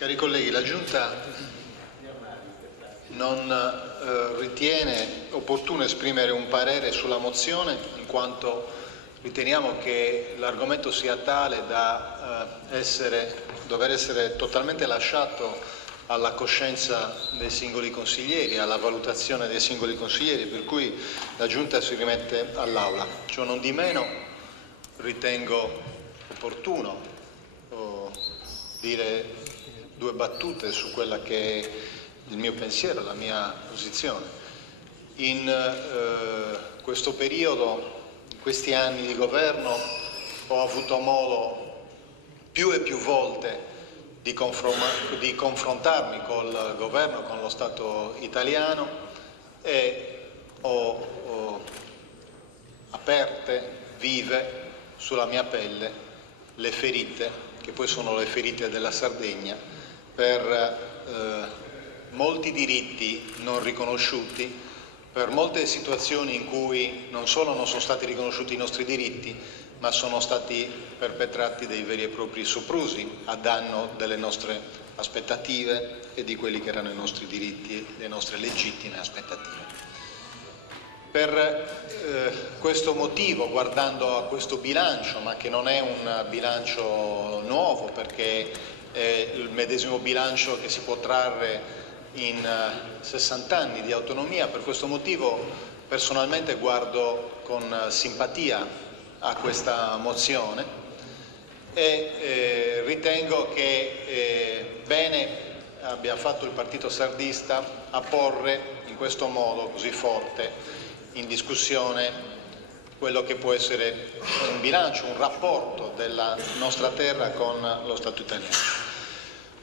Cari colleghi, la Giunta non ritiene opportuno esprimere un parere sulla mozione, in quanto riteniamo che l'argomento sia tale da dover essere totalmente lasciato alla coscienza dei singoli consiglieri, alla valutazione dei singoli consiglieri, per cui la Giunta si rimette all'Aula. Ciò non di meno ritengo opportuno dire due battute su quella che è il mio pensiero, la mia posizione. In questo periodo, in questi anni di governo, ho avuto modo più e più volte di confrontarmi col governo, con lo Stato italiano, e ho aperte, vive, sulla mia pelle le ferite, che poi sono le ferite della Sardegna, per molti diritti non riconosciuti, per molte situazioni in cui non solo non sono stati riconosciuti i nostri diritti, ma sono stati perpetrati dei veri e propri soprusi a danno delle nostre aspettative e di quelli che erano i nostri diritti, le nostre legittime aspettative. Per questo motivo, guardando a questo bilancio, ma che non è un bilancio nuovo, perché è il medesimo bilancio che si può trarre in 60 anni di autonomia, per questo motivo personalmente guardo con simpatia a questa mozione e ritengo che bene abbia fatto il Partito Sardista a porre in questo modo così forte in discussione quello che può essere un bilancio, un rapporto della nostra terra con lo Stato italiano.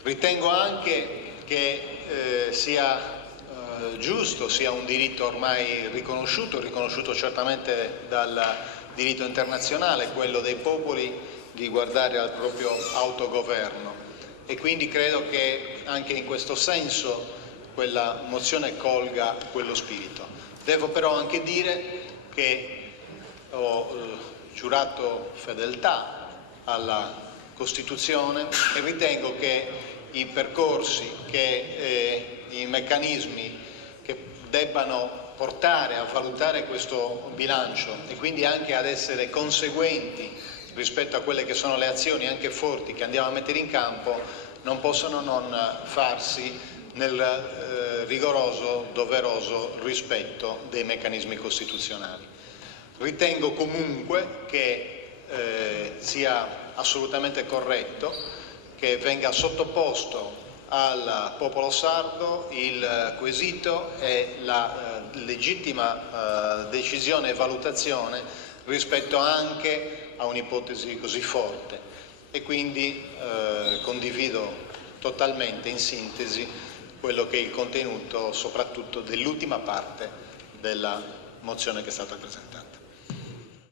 Ritengo anche che sia giusto, sia un diritto ormai riconosciuto certamente dal diritto internazionale, quello dei popoli di guardare al proprio autogoverno, e quindi credo che anche in questo senso quella mozione colga quello spirito. Devo però anche dire che ho giurato fedeltà alla Costituzione e ritengo che i percorsi, i meccanismi che debbano portare a valutare questo bilancio e quindi anche ad essere conseguenti rispetto a quelle che sono le azioni anche forti che andiamo a mettere in campo, non possono non farsi nel rigoroso, doveroso rispetto dei meccanismi costituzionali. Ritengo comunque che sia assolutamente corretto che venga sottoposto al popolo sardo il quesito e la legittima decisione e valutazione rispetto anche a un'ipotesi così forte, e quindi condivido totalmente, in sintesi, quello che è il contenuto soprattutto dell'ultima parte della mozione che è stata presentata.